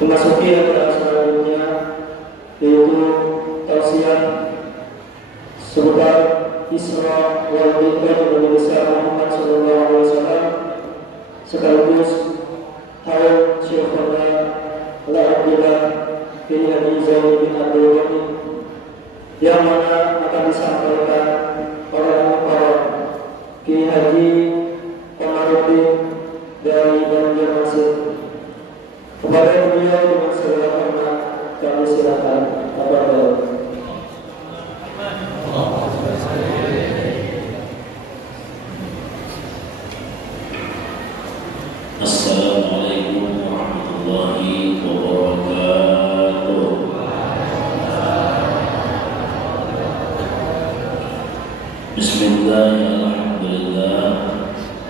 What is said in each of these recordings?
memasuki acara selanjutnya, yaitu tausiah seputar Isra wal Mi'raj Nabi besar Muhammad sallallahu alaihi wasallam, sekaligus haul Syekhana La Abdillah bin Haji Zaini bin Abdul Ghani, yang mana akan disampaikan oleh Al-Mukarram Kiai Haji Komarudin dari Banjarmasin. Kepada beliau dengan segala hormat kami silakan. Tafadhol. Assalamualaikum warahmatullahi wabarakatuh. Bismillahirrahmanirrahim.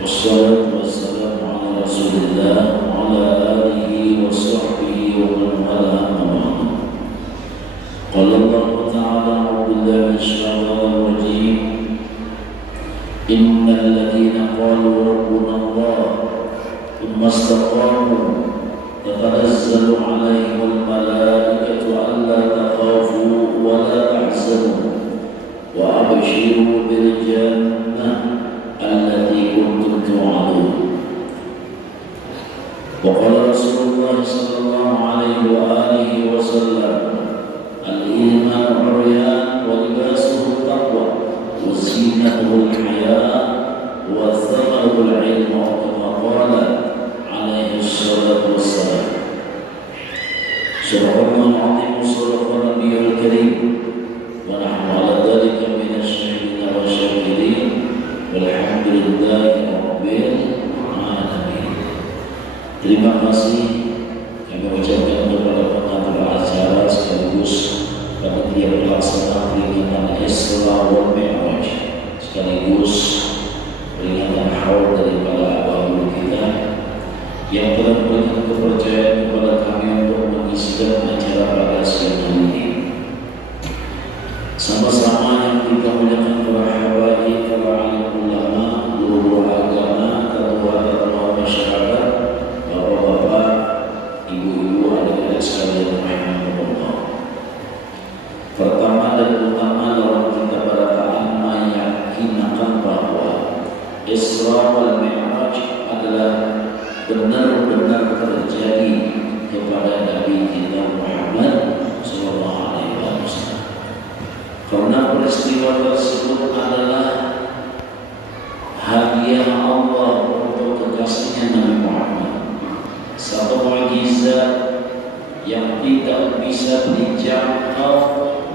Wassalatu wassalamu ala Rasulillah wa ala alihi wa sahbihi wa man wala amma ba'du. Qala Allah ta'ala a'udzu billahi minasyaitonir rajim. Innal ladzina qalu rabbuna Allah thumma istaqamu tatanazzalu 'alaihimul malaikatu alla takhafu wa la tahzanu wa abshiru bil jannah allati kuntum tu'adun. Wa qala Rasulullah sallallahu alaihi wa alihi wasallam, al-iman 'uryan wa libasuhu taqwa wa zinatuhu al-haya wa thamaruhu al-'ilm, kama qala alaihi salatu wassalam. Subhanallah al-'azim, sadaqan nabiyul karim, wa nahnu ala dhalika minasy syahidin wa syakirin, walhamdulillahi rabbil alamin. Terima kasih kami ucapkan kepada pengatur acara sekaligus panitia pelaksana peringatan Isra wal Mi'raj, sekaligus peringatan haul daripada abang kita yang telah memberikan kepercayaan kepada kami untuk mengisikan acara pada siang hari ini. Sama-sama yang kita muliakan para habaib, para alim ulama, guru agama, ketua masyarakat, bapak-bapak, ibu-ibu, adik-adik sekalian rahimakumullah. Pertama dan utama dalam kita berataan meyakinakan bahwa Isra wal Mi'raj adalah benar-benar terjadi kepada Nabi kita Muhammad sallallahu alaihi wasallam. Karena peristiwa tersebut adalah hadiah Allah untuk kekasihnya Nabi Muhammad, satu mukjizat yang tidak bisa dijangkau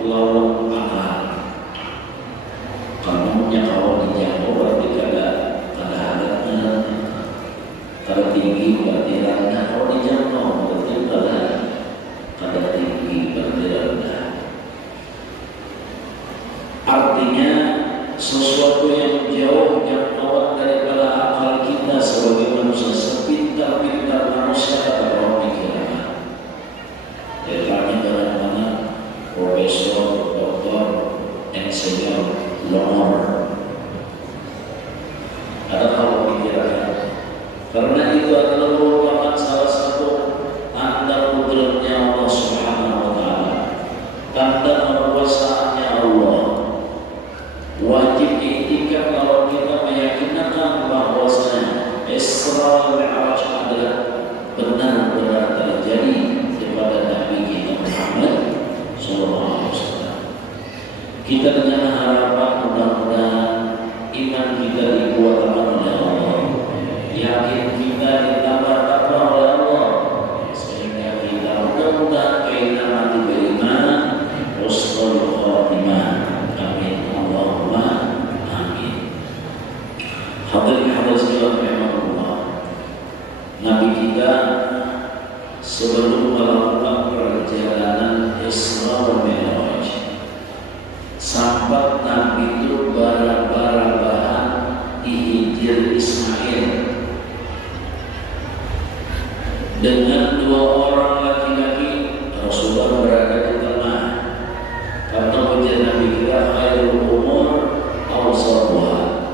lawan akal. Karena kalau dijangkau berarti ada hadatnya, tertinggi berarti rendah. Kalau dijangkau berarti ada tinggi berarti rendah. Artinya sesuatu yang jauh yang awal daripada akal kita sebagai manusia, sepintar-pintar manusia kata orang pikiran. Letaknya dari mana profesor, doktor, insinyur, lawyer. Ada kalau pikirannya. Karena itu adalah merupakan salah satu tanda kudratnya Allah Subhanahu wa taala, tanda kekuasaannya Allah. Wajib diiktikan kalau kita meyakinkan bahwasanya Isra wal Mi'raj adalah benar-benar terjadi kepada Nabi kita Muhammad sallallahu alaihi wasallam. Kita dengan harapan mudah-mudahan iman kita dikuatkan oleh Allah, yakin kita ditambah-tambah oleh Allah, sehingga kita mudah-mudahan kita mati beriman, husnul khatimah. Hadirin sekalian rahimakumullah, Nabi kita sebelum melakukan perjalanan Isra wal Mi'raj, sampai Nabi itu bara-bara bahan di Hijr Ismail dengan dua orang laki-laki. Rasulullah berada di tengah, karena wajah Nabi kita khairul umur awsatuha.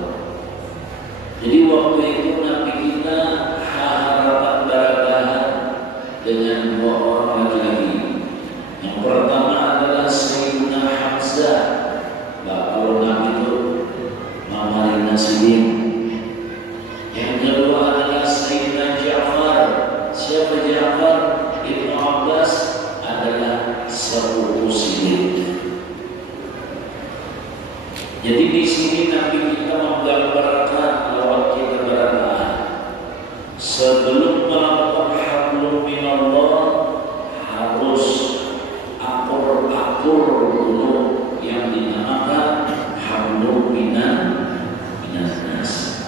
Jadi waktu itu Nabi kita harapan bara-bara dengan dengan dua orang laki-laki. Yang pertama adalah Sayyidina Hamzah, bapak Nabi itu Mamarina Sidin. Yang kedua adalah Sayyidina Ja'far. Siapa Ja'far? Ibnu Abbas adalah sepupu Sidin. Jadi di sini Nabi kita menggambarkan lewat kita berdoa sebelum melakukan hablum minallah harus akur dulu yang dinamakan hablum minan nas.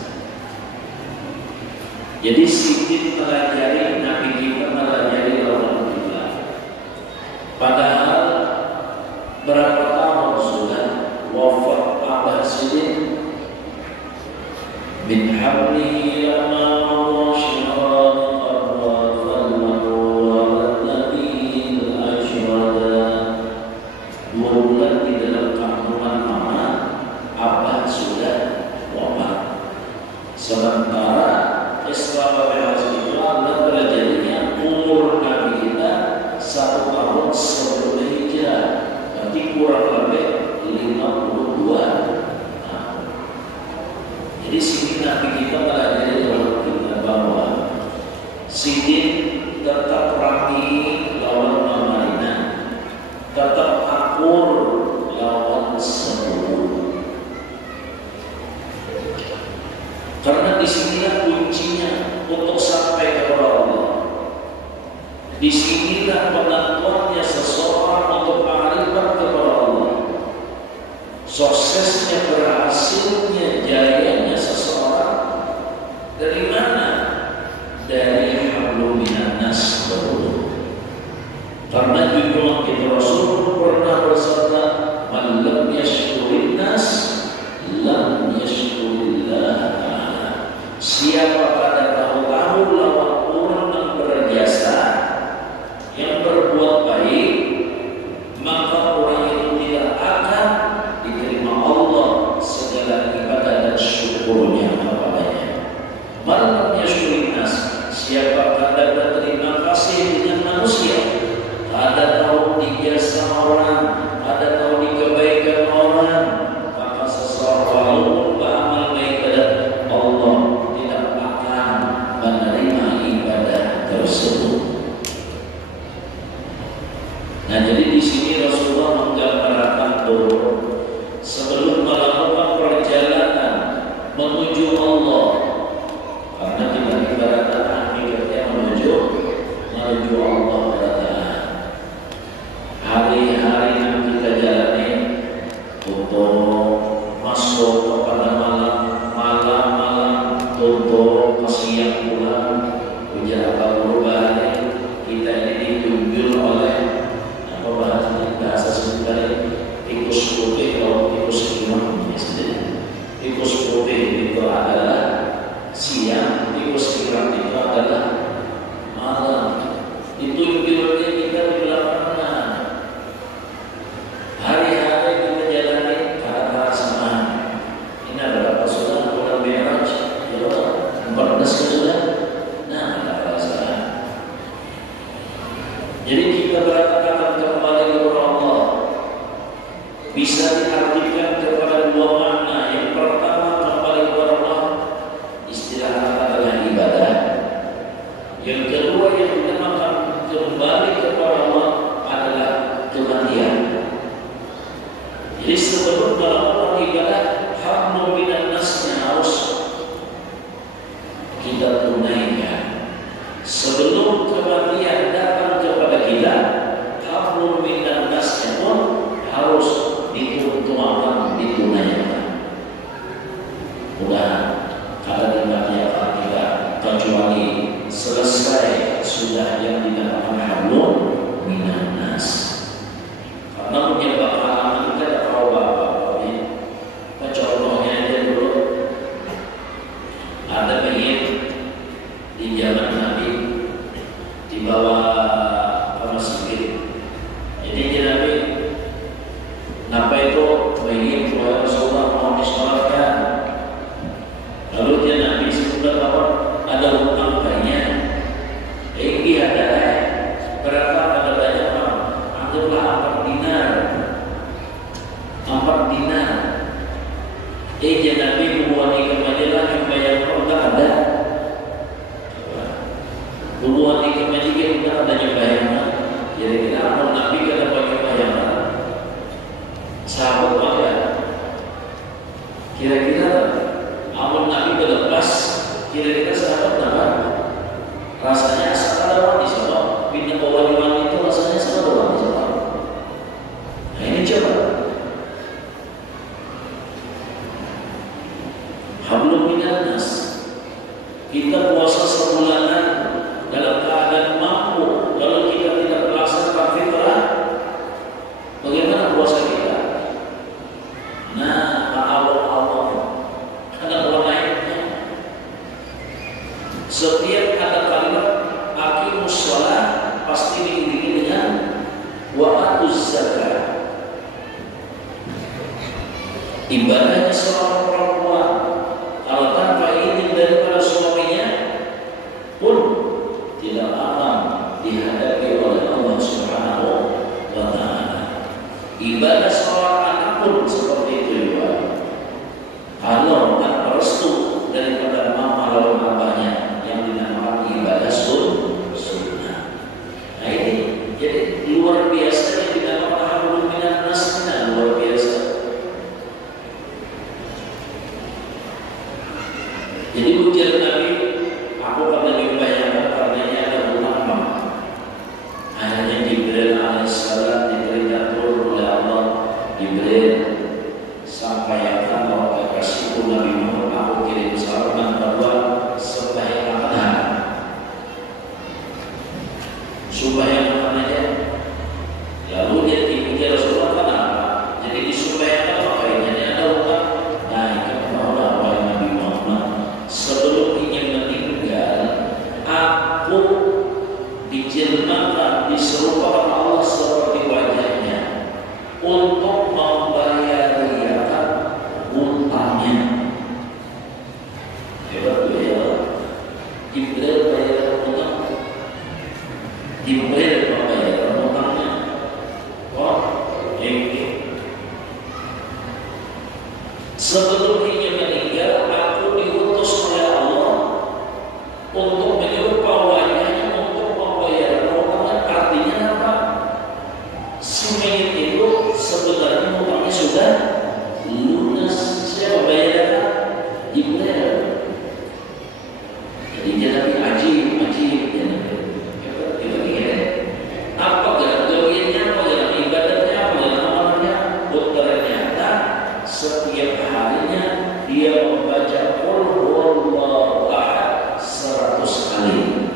Jadi Sidin melajari, Nabi kita melajari lawan kita. Padahal berapa tahun sudah wafat Abah Sidin? Min hablihi lama Allah syahran qarwat falmawat nabil ajrada. 2 bulan di dalam kandungan mama Abah sudah wafat. Sementara Islam itu Allah terjadinya umur Nabi kita 1 tahun sebelum hijrah, berarti kurang lebih 52 tahun. Jadi sini Nabi kita melajari dalam kita bahwa Sidin tetap rapi lawan Mamarina, tetap akur lawan sepupu. Karena disinilah kuncinya untuk sampai kepada Allah. Disinilah penentuannya seseorang untuk mengarifkan kepada Allah. Suksesnya, berhasilnya, jayanya seseorang dari mana? Dari hablum minan nas dulu. Karena junjungan kita Rasul pernah bersabda, "Man lam yashkurin nas, lam yashkurillah." Siapa pada tahu-tahu lawan orang yang berjasa, yang berbuat baik, maka orang itu tidak akan diterima Allah segala ibadah dan syukurnya kepadanya. Malam yashkurin nas, siapa pada berterima kasih dengan manusia, ada tahu dijasa orang, ada tahu dikebaikan orang, maka seseorang walaupun beramal baik kepada Allah tidak akan menerima ibadah tersebut. Nah, jadi di sini Rasulullah menggambarkan bahwa sebelum melakukan perjalanan menuju Allah, karena kita ibaratkan akhirnya menuju Allah Taala. Hari-hari yang kita jalani untuk masuk kepada malam untuk siang pulang, ujar berubah. Kita ini ditunjuk oleh bahasa sebenarnya tikus putih. Kalau tikus imam tikus putih itu adalah siang, tikus hitam itu adalah malam. Ditunjuknya kita di belakang. Hari-hari kita jalani karena sama. Ini adalah pasukan bulan Mi'raj, ya Allah, 14 sudah. Nah, ada perasaan. Jadi kita berkata kembali kepada Allah bisa diartikan kepada 2 makna. Yang pertama, kembali kepada Allah, istilah adalah ibadah. Yang kedua, yang dinamakan kembali kepada Allah adalah kematian. Jadi sebelum melakukan ibadah, hablum minan nasnya harus kita tunaikan. Sebelum kematian datang kepada kita, hablum minan nasnya pun harus ditunaikan. Udah kada dimakan kita kecuali selesai sudah yang dinamakan hablum minan nas. Karena menyebabkan pengalaman kita tahu bapak ini. Contohnya aja dulu ada mayit di zaman Nabi dibawa ke masjid. Jadi Nabi, kenapa itu mayit keluar Rasulullah mau disolatkan? Lalu dia Nabi sebentar apa? Ada hutang banyak. Ini ada Ibadahnya seorang perempuan kalau tanpa izin daripada suaminya pun tidak akan dihadapi oleh Allah Subhanahu wa Ta'ala. Ibadah seorang anak pun seperti itu juga. Kalau tanpa restu daripada mama lalu abahnya yang dinamakan ibadah sunnah. Nah ini jadi luar biasa yang dinamakan hablum minan nas, luar biasa. Jadi ujar Nabi, aku pernah membayangkan karenanya ada ulama. Akhirnya Jibril alaihissalam diperintah turun oleh Allah. Jibril sampaikan bahwa kekasihku Nabi Muhammad, aku kirim salam bahwa supaya apa? Supaya makan aja. Lalu dia dipikir Rasulullah kenapa? Jadi disumpahkan apa kayaknya ada utang. Nah itu bahwa wahai Nabi Muhammad, sebelum ingin meninggal, aku dijelmakan, diserupakan Allah seperti wajahnya untuk membayariakan utangnya. Hebat tuh ya. Jibril bayar utang. Jibril membayar utangnya. Oh, ini sebelum ingin meninggal, aku diutus oleh Allah untuk menyerupai wajahnya untuk membayar utangnya. Artinya apa? Si mayit itu sebenarnya utangnya sudah lunas. Siapa bayarnya? Jibril. Jadi dia Nabi ajib dia Nabi. Apa gerak-geriknya, apa gerak ibadahnya, apa gerak amalannya? Ternyata setiap harinya dia membaca Qul huwallahu ahad 100 kali.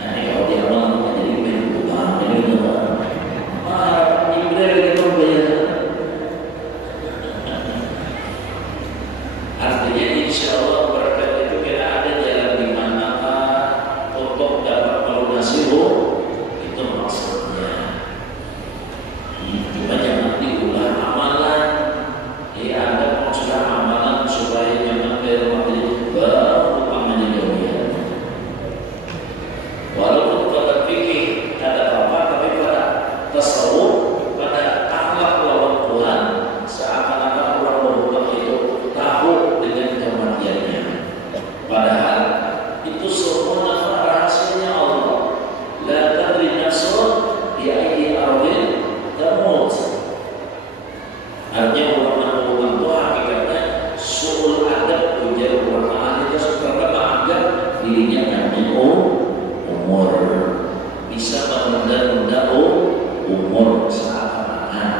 Nah ini kalau dia malam jadi berhutang, jadi benar. Jibril itu bayar. Artinya insya Allah berkat itu kita ada jalan di manakah untuk dapat melunasi itu maksudnya. Cuma jangan diulang amalan. Ya ada maksudnya amalan supaya jangan bermati baru utamanya dunia. Walaupun pada fikih ada apa, tapi pada tasawuf, pada akhlak lawan Tuhan, seakan-akan orang berhutang itu tahu dengan kematiannya. Padahal itu semua rahasianya Allah. La tadri nafsun bi ayyi ardin tamut. Artinya orang berhutang itu hakikatnya suul adab, ujar ulama itu seperti menganggap dirinya panjang umur, bisa menunda-nunda umur seakan-akan.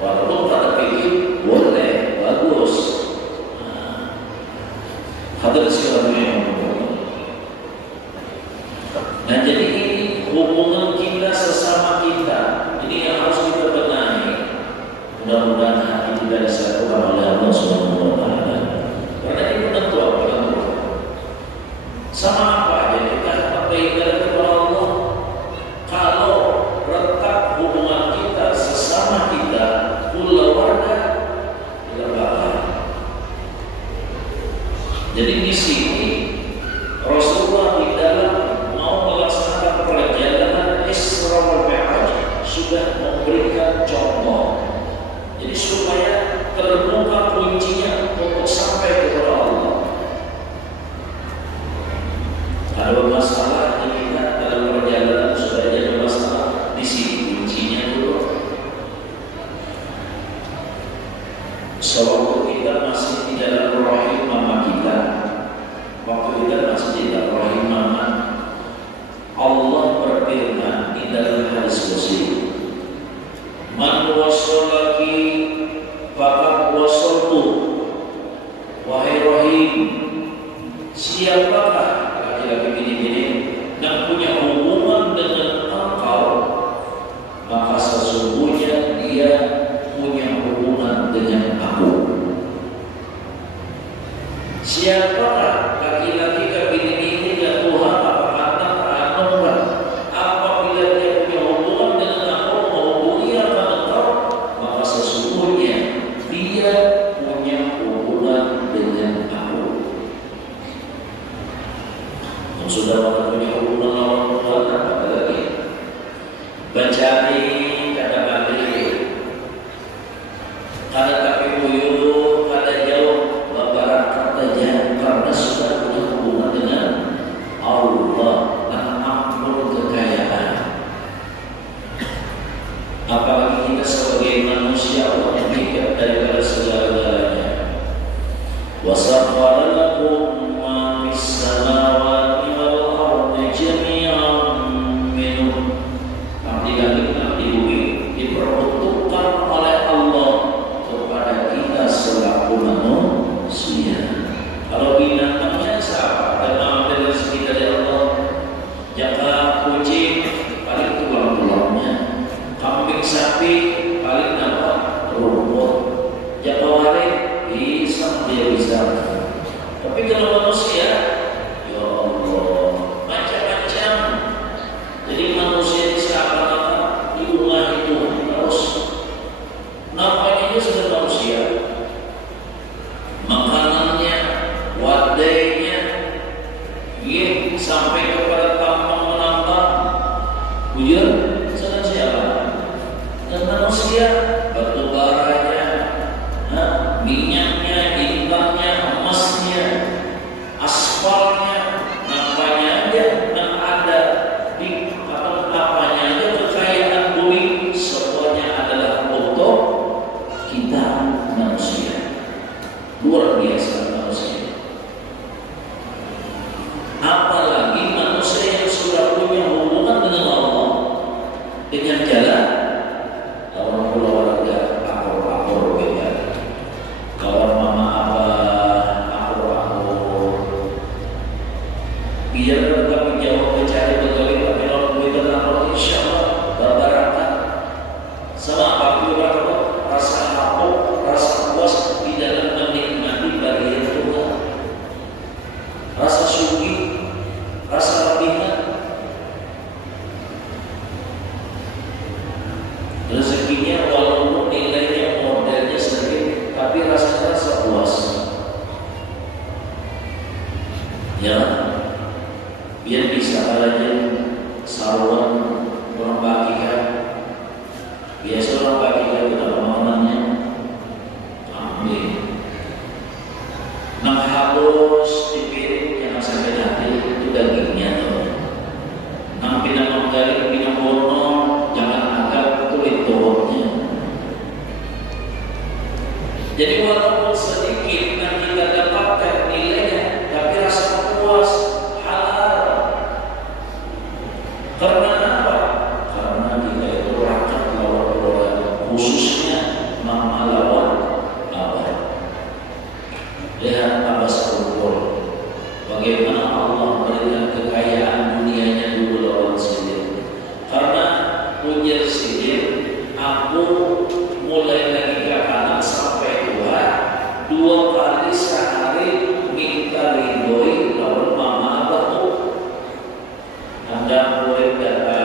Walaupun pada pikir boleh, bagus. Hadirin sekalian yang berbahagia. Nah jadi ini hubungan kita sesama kita, ini yang harus kita benahi. Mudah-mudahan hati kita disatukan oleh Allah Subhanahu wa Ta'ala. Karena ini tentu apa? Sama apa aja kita beribadah kepada Allah. Kalau retak hubungan kita sesama kita, keluarga, tidak bakal. Jadi di sini Rasulullah di dalam mau melaksanakan perjalanan Isra wal Mi'raj sudah memberikan contoh. Jadi supaya terbuka kuncinya untuk sampai kepada Allah. Ada masalah yang kita dalam perjalanan sudah ada masalah di sini kuncinya dulu. Sewaktu kita masih di dalam rahim mama kita, waktu kita masih di dalam rahim mama, Allah berfirman di dalam hadis qudsi, Man wasolaki faqad wasoltu. Wahai rahim, siapakah laki-laki gini-gini yang punya hubungan dengan engkau, maka sesungguhnya dia punya hubungan dengan aku. Siapakah laki-laki kabini ini dan Tuhan apa kata anugerah apabila dia punya hubungan dengan aku menghubungi akan engkau, maka sesungguhnya dia Bujur, senang siapa? Dan manusia, batu baranya, minyaknya, intannya, emasnya, aspalnya, nampaknya aja yang ada di apanya aja kekayaan bumi semuanya adalah untuk kita manusia. Luar biasa manusia. Apalagi manusia yang sudah punya hubungan dengan Allah dengan jalan orang keluarga akor-akor beda, kawan mama abah akor-akor, biar kami jauh mencari begali tapi kalau kita tahu insya Allah berbarakah sama apa juga rasa hapuk, rasa puas di dalam menikmati bagian Tuhan, rasa syukur, rasa lebihan. Rezekinya walaupun nilainya modelnya sedikit, tapi rasanya rasa puas. Ya, biar bisa aja saruan orang bagikan. Biasa orang bagikan itu apa makanannya? Amin. Nah halus di piring jangan sampai nanti itu dagingnya tuh. Nah pindah menggali pindah bono jangan anggap itu liturnya. Jadi walaupun sedikit yang kita dapatkan nilainya, tapi rasa puas halal. Karena apa? Karena kita itu rakyat lawan keluarga, khususnya mama lawan abah. Lihat abah serumpul, bagaimana Allah berikan kekayaan dunianya dulu lawan sendiri. Karena ujar sendiri, aku mulai dari anak sampai tua 2 kali sehari minta ridhoi lawan mama abahku. Anda boleh datang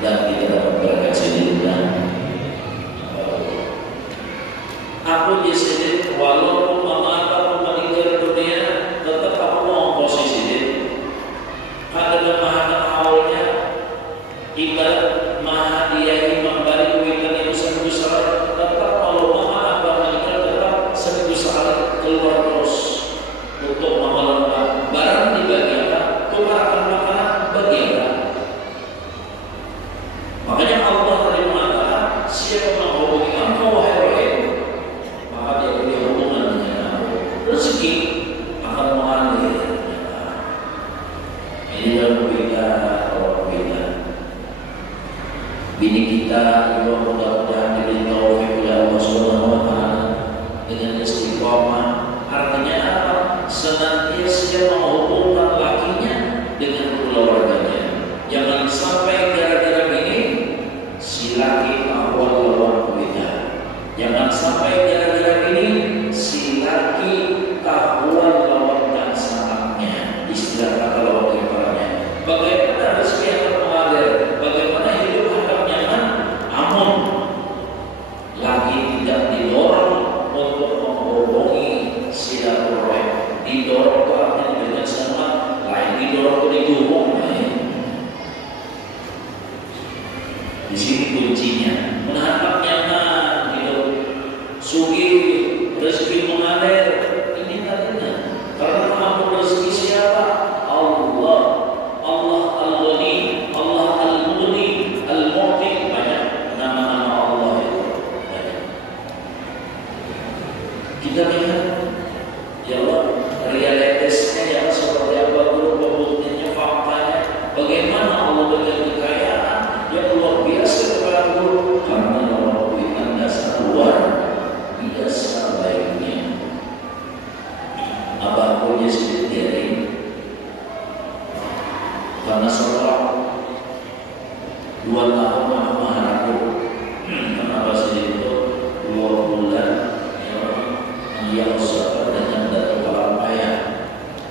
dan kita dapat berkat sendiri. Dan aku di sini walaupun mama aku meninggal dunia, tetap aku mau posisi ini. Karena maha awalnya ibarat maha dia membalik witan itu 1000 salat, tetap kalau mama abah meninggal tetap 1000 salat keluar terus untuk mengelola barang dibagi apa, tukarkan makanan bagi apa. Makanya Allah tadi mengatakan siapa menghubungi engkau wahai Rahim, maka dia punya hubungan dengan aku. Rezeki akan mengalir. Ini dalam kita, orang kita. Bini kita juga mudah-mudahan diberi taufik oleh Allah Subhanahu wa taala dengan istiqomah. Artinya apa? Senantiasa menghubungkan lakinya dengan keluarganya. Jangan sampai gara-gara ini si laki ahwal lawan beda. Jangan sampai gara-gara ini si laki tahwal lawan dan sangatnya. Istilah kata lawan keparanya. Bagaimana rezeki akan mengalir? Bagaimana hidup akan nyaman? Namun laki tidak didorong untuk menghubungi silaturahim. Didorong ke artinya dengan semangat, lain didorong ke didukung. Di sini kuncinya menatap nyaman hidup, sugi rezeki mengalir. Ini tadinya karena mengatur rezeki siapa? Allah, Allah Al-Ghani, Allah Al-Mughni, Al-Mu'ti, banyak nama-nama Allah itu. Banyak. Kita lihat ya Allah realitasnya ya seperti apa dulu, pembuktiannya, faktanya. Bagaimana Allah berikan kekayaan yang luar biasa kepada guru karena Allah berikan dasar luar biasa baiknya. Abah punya sedikit diri karena seorang 2 tahun aku mengharapkan kenapa sedikit itu 2 bulan dia usaha dengan datu payah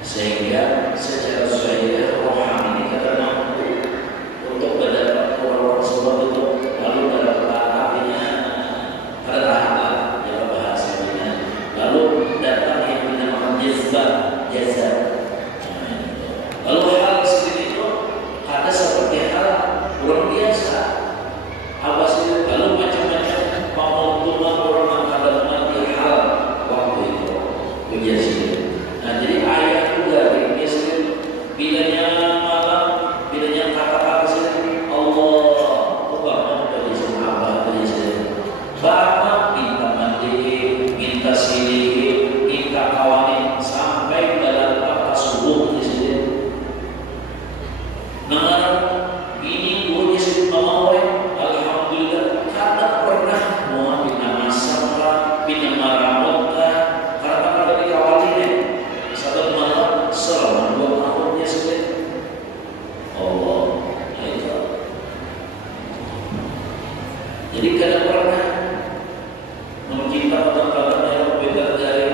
sehingga secara syariah rohani kita mampu untuk mendapat orang sebab itu lalu dalam artinya ada tahapan dalam bahasanya, lalu datang yang dinamakan jazza. Lalu hal seperti itu ada seperti hal luar biasa. Apa sih? Lalu macam-macam pemotongan orang menghadap mati hal waktu itu biasa. Nah jadi ayat juga biasa bilanya malam, bilanya kata-kata sini Allah ubahnya dari sahabat dari sini. Bapak minta mandi, minta sini, minta kawanin sampai dalam kata subuh di sini. Nah ini gue disebut mama alhamdulillah kata pernah mau bina masalah, bina maramot kata-kata dikawalin satu malam selama 2 tahunnya sudah Allah itu. Jadi kadang pernah mencipta kata-kata yang berbeda dari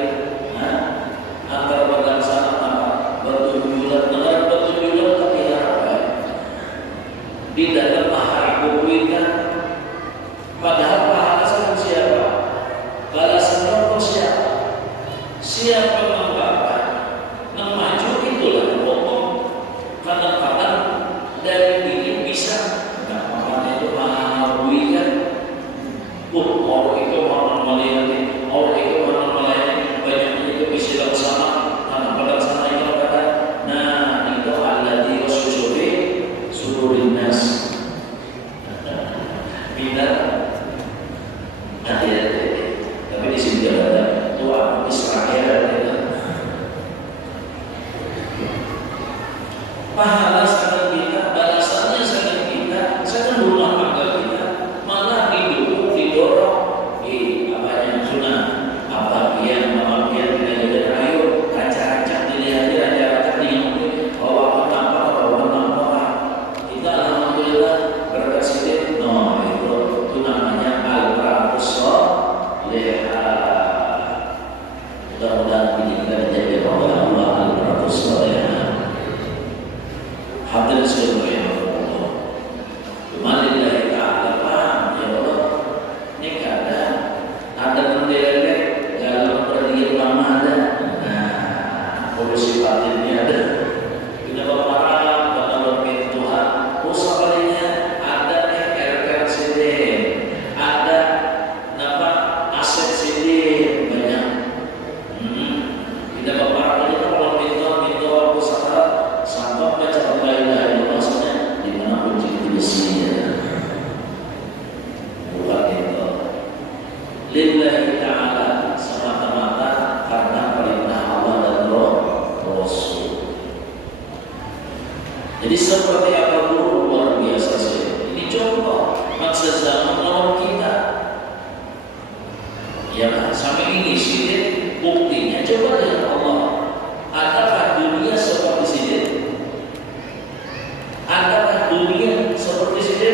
antara bangsa apa bertujuan benar bertujuan tapi harapan di dalam mahar kita. Padahal pahala sama siapa? Balasan untuk siapa? Siapa mengapa? Yang maju itulah pokok. Kadang-kadang dari diri bisa nggak makanya itu mengawinkan. Orang itu orang melayani, orang itu orang melayani, banyaknya itu istilah sama. Karena pada sana itu kata, nah itu alladzi yusufi sururin nas. Bina hati-hati. Tapi di sini tidak ada Tuhan Israel dengan pahala sangat kita, balasannya sangat kita, sangat rumah tangga kita, malah didorong di apanya sunnah, apa pian, mama pian, tidak ada ayo, kaca-kaca dilihat aja, di bawa apa, kita alhamdulillah berkat sini, no itu tunang sezaman lawan kita. Ya kan? Sampai ini sini buktinya coba lihat Allah. Adakah dunia seperti sini? Adakah dunia seperti sini?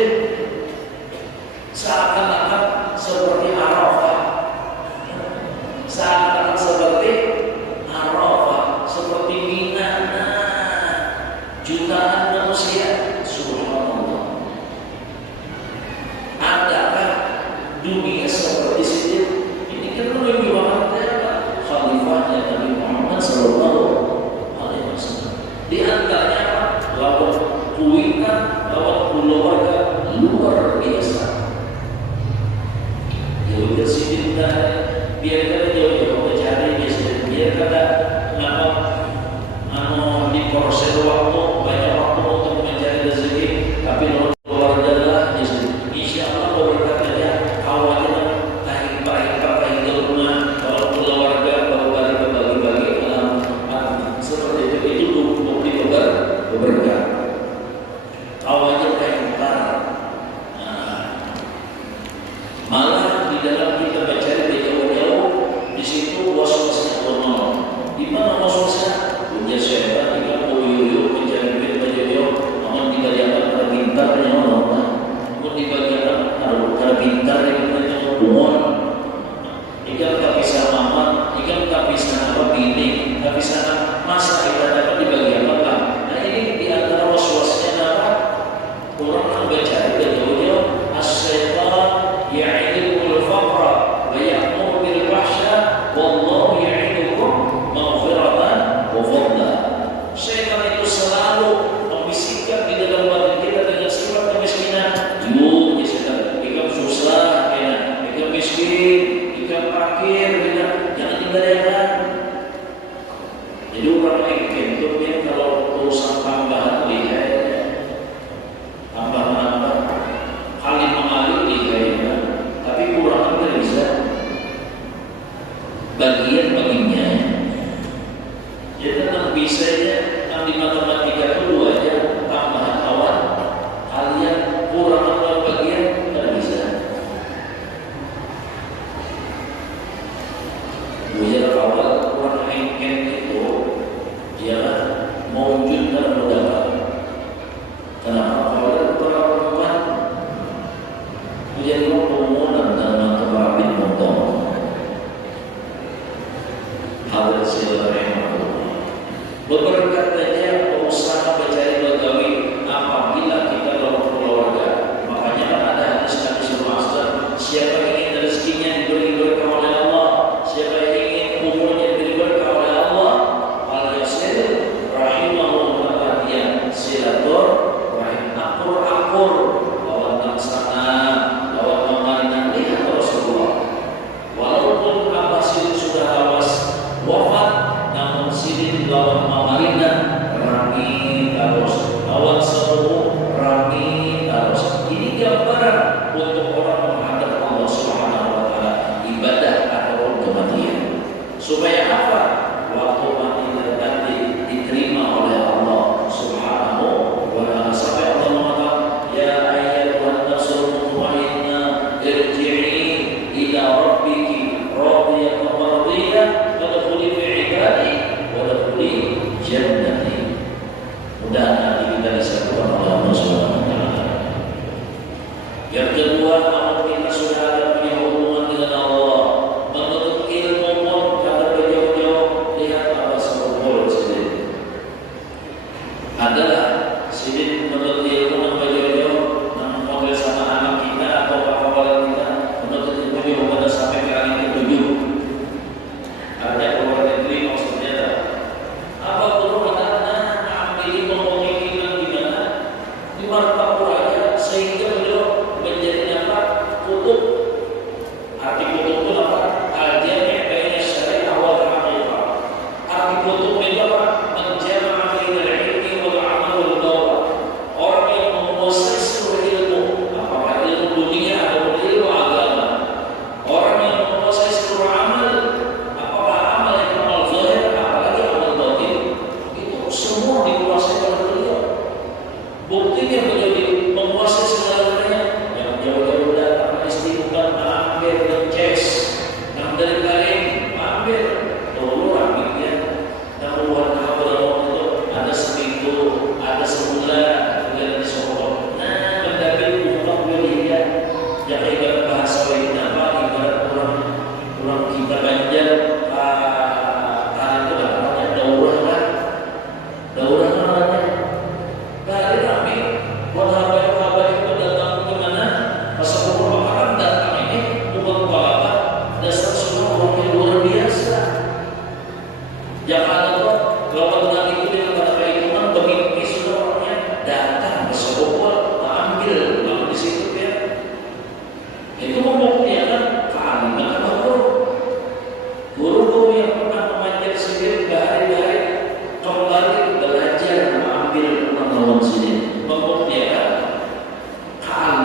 Seakan-akan seperti Arafah, seakan-akan seperti Arafah, seperti Mina, jutaan manusia. Subhanallah. Adakah dunia seperti sini? Ini kan lebih banyak khalifahnya Nabi Muhammad Sallallahu Alaihi Wasallam. Di antaranya lawan kuitan, lawan keluarga luar biasa. Dia sini biar kata jauh-jauh mencari biar kata nama di proses waktu banyak waktu untuk mencari rezeki, tapi keluarga lah insya Allah berkatnya awalnya baik rumah kalau keluarga bagi seperti itu bukti berkat awalnya baik malah di dalam kita mencari jauh-jauh di situ was-wasnya normal. Di mana was-wasnya? Punya syaitan jika uyuh mencari duit jauh-jauh, namun di bagian ada pintarnya orang, namun di bagian ada pintar yang kita umur. Jika tak bisa mamat, jika tak bisa apa bini, tak bisa masa kita dapat di bagian apa. Nah ini di antara was-wasnya apa? Orang mencari jauh-jauh, as-syaitan ya'idukumul faqra wa ya'muru bil fahsya wallahu ya'idukum maghfiratan wa fadla. Syaitan itu selalu membisikkan di dalam batin kita dengan sifat kemiskinan. Yuk, ya setan, jika susah, jika miskin, jika fakir, jangan tinggalkan. Jadi orang yang itu kalau urusan tambahan lihat, tambah-tambah kali mengalir lihat. Tapi kurang tidak bisa bagian-bagiannya. Jadi tentang bisanya yang di matematika itu dua aja tambahan awal kalian kurang bagian tidak bisa. Ujian awal kurang engken itu ialah mewujud dalam udara. Kenapa? Kalau kurang perempuan ujian permohonan dalam terapit motor hadrat sila rahimahullah berberkat saja usaha mencari bagawi apabila kita dalam keluarga. Makanya ada hadis Nabi SAW, siapa yang ingin rezekinya diberi berkah oleh Allah, siapa yang ingin umurnya diberi berkah oleh Allah, al-yasir rahimahullah dia silatur rahim akur-akur lawan laksana lawan memarina lihat Rasulullah. Walaupun Abah Sidin sudah lawas wafat, namun Sidin lawan memarina rami terus, lawan sepupu rami terus. Ini gambaran untuk orang menghadap Allah Subhanahu Wa Taala ibadah atau kematian. Supaya apa? Waktu mati nanti diterima oleh Allah Subhanahu Wa Taala. Sampai Allah mengatakan, ya ayyatuhan nafsul mutmainnah irji'i ila rabbiki radiyatan mardiyah fadkhuli fi ibadi wadkhuli jannati. Mudah nanti kita disatukan oleh Allah Subhanahu Wa Taala. Yang kedua, kalau kita sudah ada punya hubungan dengan Allah, menuntut ilmu pun kada berjauh-jauh, lihat apa sebab sini. Adalah sini menuntut ilmu yang berjauh-jauh, namun mobil sama anak kita atau kawan kita menuntut ilmu jauh pada sampai ke langit ketujuh. Ada keluar negeri maksudnya apa perlu anak-anak ambil pemikiran di mana di Martapura sehingga beliau menjadi apa kutub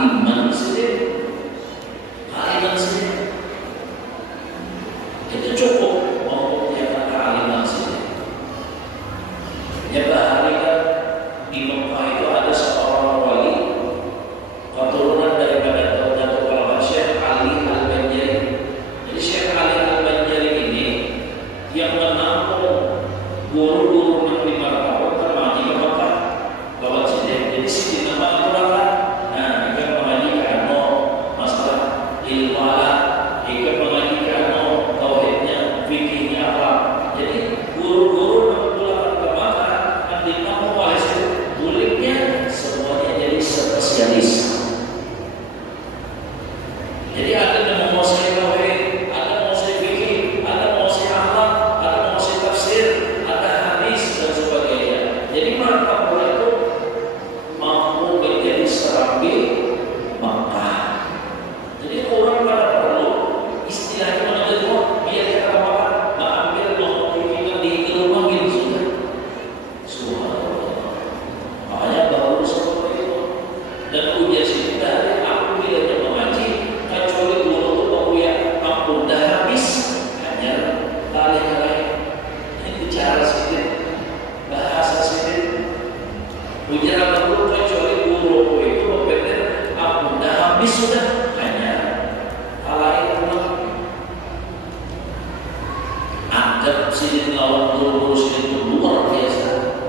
kaliman sendiri, itu cukup untuk yang kaliman sendiri. Ya bahari kan di Mekah itu ada seorang wali keturunan daripada Datuk Syekh Ali Al-Banjari. Jadi Syekh Ali Al-Banjari ini yang menampung guru-guru yang 5 tahun termaji ke Mekah bawa sini. Jadi sini nama Al-Quran. Nah, jika mengaji kano masalah ilmu alat, jika mengaji kano tauhidnya, fikihnya apa. Jadi guru-guru yang pulang ke Mekah yang ditampung oleh buliknya semuanya jadi spesialis. Jadi ada yang menguasai tauhid, ada yang menguasai fikih, ada yang menguasai akhlak, ada yang menguasai tafsir, ada hadis dan sebagainya. Jadi mereka pula itu mampu menjadi serambi Makkah. Jadi orang pada perlu istilahnya menjadi biar kita makan, ambil notifikan di rumah gitu sudah. Subhanallah. Makanya baru seperti itu. Dan ujian sini dari aku tidak mengaji kecuali guru itu mau ya aku dah habis hanya tali-tali. Ini bicara sedikit bahasa sedikit. Ujian aku kecuali guru itu benar aku dah habis sudah hanya tali rumah. Anggap sini lawan guru sini itu luar biasa.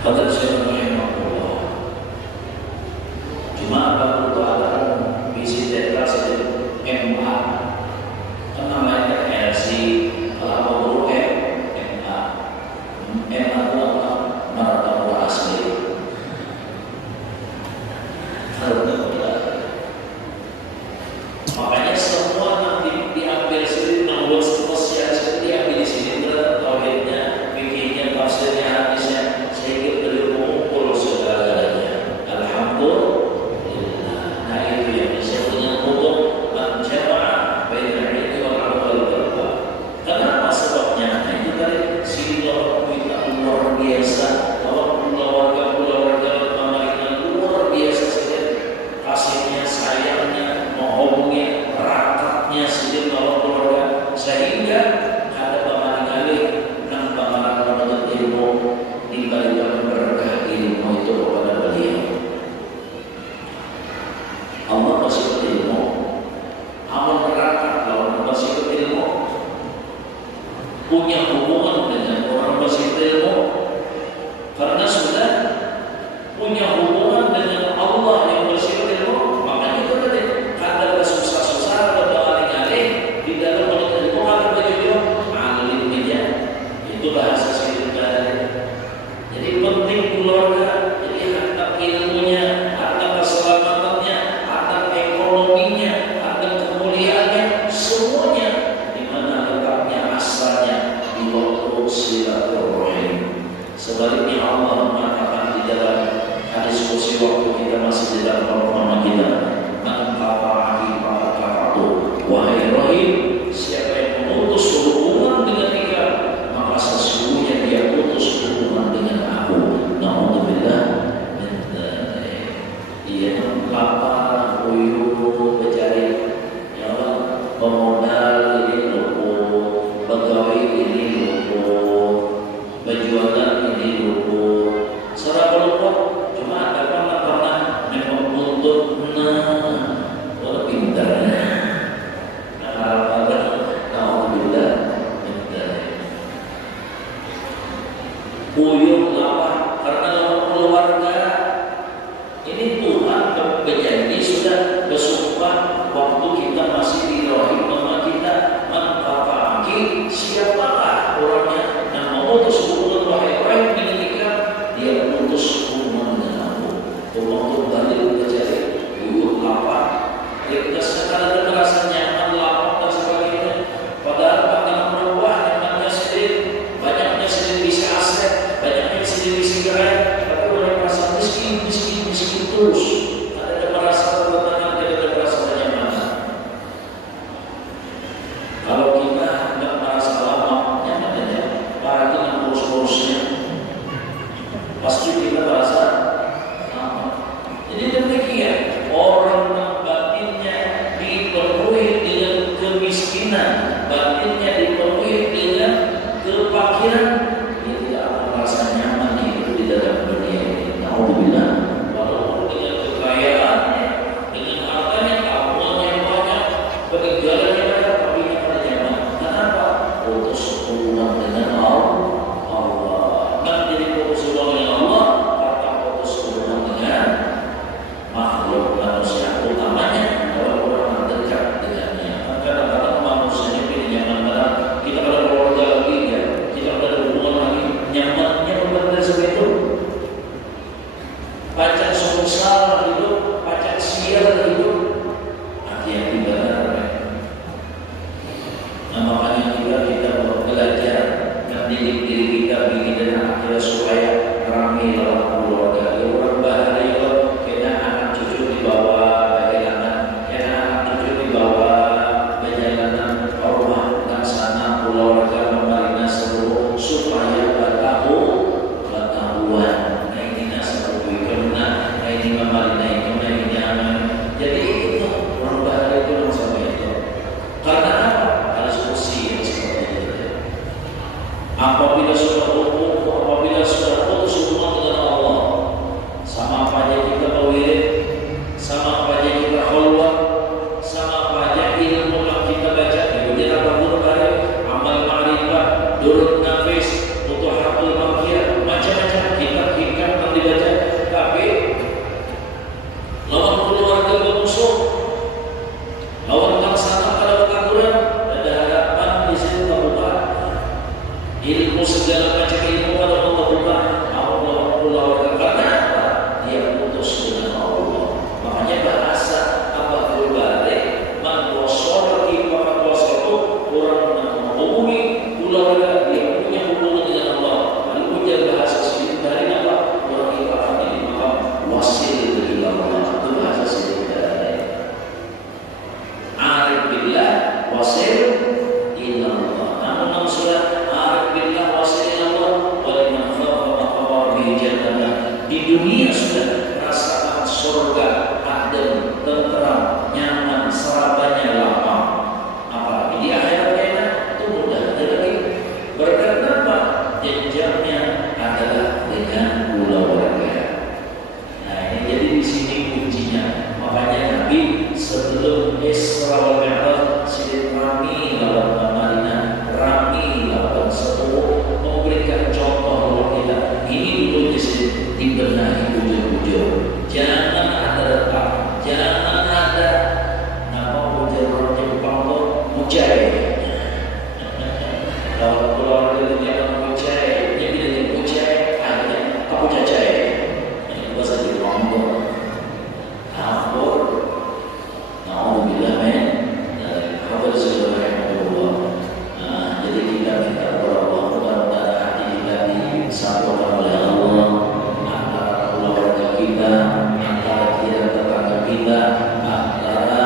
Hadrat Syekh rahimahullah. Cuma apa itu ada visi tetra saja MA. Kan namanya LC, kalau guru MA. MA itu apa? Martabat asli. Makanya semua nanti diambil sendiri, nomor spesial sendiri diambil di sini. Tauhidnya, fikihnya, tafsirnya, hadisnya. Sehingga beliau mengumpul segalanya. Alhamdulillah. Nah itu yang disebutnya untuk menjamaah baina ilmi wal amal wal. Kenapa sebabnya? Nah itu tadi sila kita luar biasa. Kalau keluarga Amerika luar biasa saja. Kasihnya, sayangnya, mohonnya, rakatnya saja kalau keluarga. Sehingga ada pemahaman dan pemahaman menuntut ilmu diberikan berkah ilmu itu kepada beliau. Allah masih ilmu, amal neraka lawan masih ilmu, punya hubungan dengan orang masih ilmu, karena sudah punya hubungan dengan Allah yang masih ilmu. Makanya itu tadi ada susah-susah, ada alih-alih di dalam menuntut ilmu, ada baju alim meja. Itu bahasa sedikit dari. Jadi penting keluarga, jadi harta ilmunya, harta keselamatannya, harta ekonominya, harta kemuliaannya, semuanya di mana letaknya asalnya di waktu silaturahim. Sebaliknya Allah mengatakan di dalam hadis qudsi waktu kita masih di dalam rumah kita, man qata'a faqatu wahai rahim, siapa yang memutus hubungan dengan kita, maka sesungguhnya dia putus hubungan dengan aku. Na'udzubillah min dzalik. Dia lapar, uyuh, mencari ya Allah, pemodal ini lumpuh, pegawai ini lumpuh, penjualan ini lumpuh. Secara lumpuh cuma ada pernah memang untuk orang pintarnya. Na'udzubillah min dzalik. Uyuh lapar karena keluarga ini Tuhan berjanji sudah bersumpah waktu kita masih di rahim mama kita, manfaati siapakah orangnya yang memutus hubungan wahai rahim dengan kita, dia memutus hubungan dengan aku. Waktu balik berjari uyuh lapar, kita sekarang merasa nyaman lapar dan sebagainya. Padahal makanan berubah nyamannya sendiri, banyaknya sendiri bisa aset, banyaknya sendiri bisa gerai, tapi orang merasa miskin terus. Ada merasa ketenangan, ada merasa nyaman. Kalau kita nggak merasa lama sama apa aja kita berwirid, sama apa aja kita kholwat, sama apa aja ilmu yang kita baca di Bujur Al-Qur'an Karim, amal ma'rifat, durut nafis, futuhatul makkiyah, macam-macam kitab-kitab yang dibaca. Tapi lawan keluarga bermusuh, lawan laksana pada pengaturan, ada harapan di sini terbuka. Ilmu segala macam ilmu pada terbuka. Allah karena apa? Dia putus dengan Allah. Makanya bahasa Abdul Balik man wasolati wa wasatu orang menghubungi keluarga dia punya hubungan dengan Allah. Lalu punya bahasa sedikit dari apa? Orang itu akan jadi makam wasil dengan Allah. Itu bahasa sedikit dari arif billah wasil ila Allah. Namun surat arif billah wasil ila Allah waliman khafa maqama jannah. Di dunia sudah rasakan surga adem, tenteram, nyaman, sarapannya lapang. Apalagi di akhirat itu mudah ada lagi. Berkat apa? Jenjangnya adalah dengan keluarga. Nah ini jadi di sini kuncinya. Makanya Nabi sebelum Isra wal Mi'raj sedang rami lawan Madinah, rami lawan sepuh, memberikan contoh bahwa kita ini dulu dibenahi bujur-bujur. Jangan ada retak, jangan ada nama bujur Jepang itu mucai. Kalau keluarga itu jangan mucai, dia tidak mucai, akhirnya aku cacai. Ini bahasa Jepang itu. Ampun, naudzubillah men. Apa sebenarnya Allah. Jadi kita minta kepada Allah mudah-mudahan hati kita disatukan oleh Allah. Kita, antara tetangga kita, antara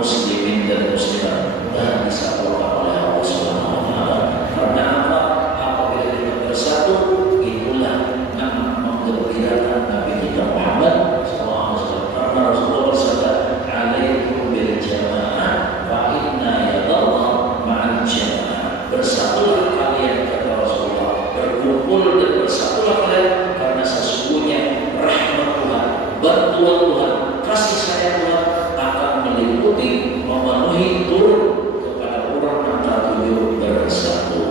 muslimin dan muslimat dan disatukan oleh Allah Subhanahu wa taala. Karena apa? Apabila kita bersatu, itulah nama menggembirakan Nabi kita Muhammad SAW. Karena Rasulullah bersabda, "Alaikum bil jamaah, fa inna yadallah ma'al jamaah." Bersatulah kalian, kata Rasulullah, berkumpul dan bersatulah kalian karena sesungguhnya rahmat Tuhan, bantuan Tuhan, kasih sayang Tuhan akan meliputi, memenuhi turun kepada orang yang tertuju bersatu.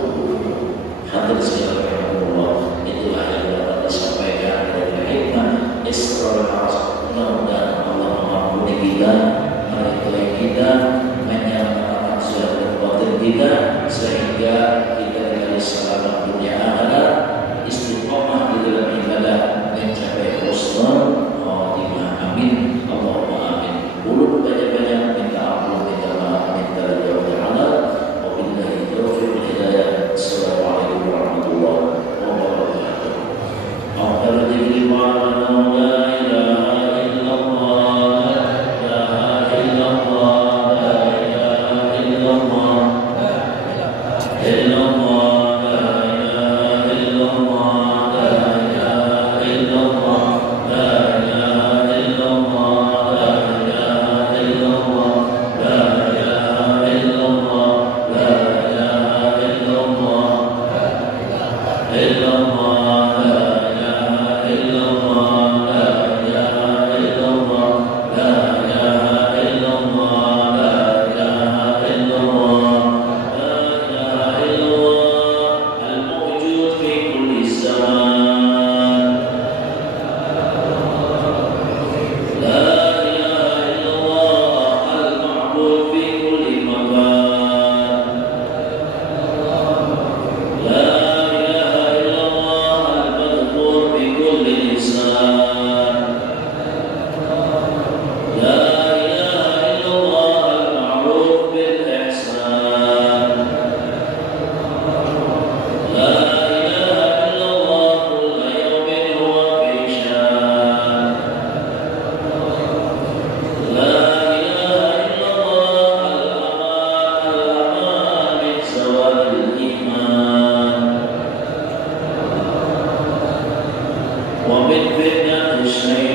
Hadir sekalian Allah, itulah yang dapat disampaikan dari hikmah Isra wal Mi'raj. Mudah-mudahan Allah mengampuni kita, meridhai kita, menyelamatkan zahir dan batin kita, sehingga kita diberi selamat dunia akhirat, istiqomah di dalam ibadah, mencapai husnul khatimah. Amin. Allahumma amin. Ulun banyak-banyak minta ampun, minta maaf, minta ridha ta'ala. Wabillahi taufiq wal hidayah. Assalamualaikum warahmatullahi wabarakatuh. Afdal dzikri ma'ana la ilaha illallah, la ilaha illallah, la ilaha illallah, illallah. ومن فتنة الشيطان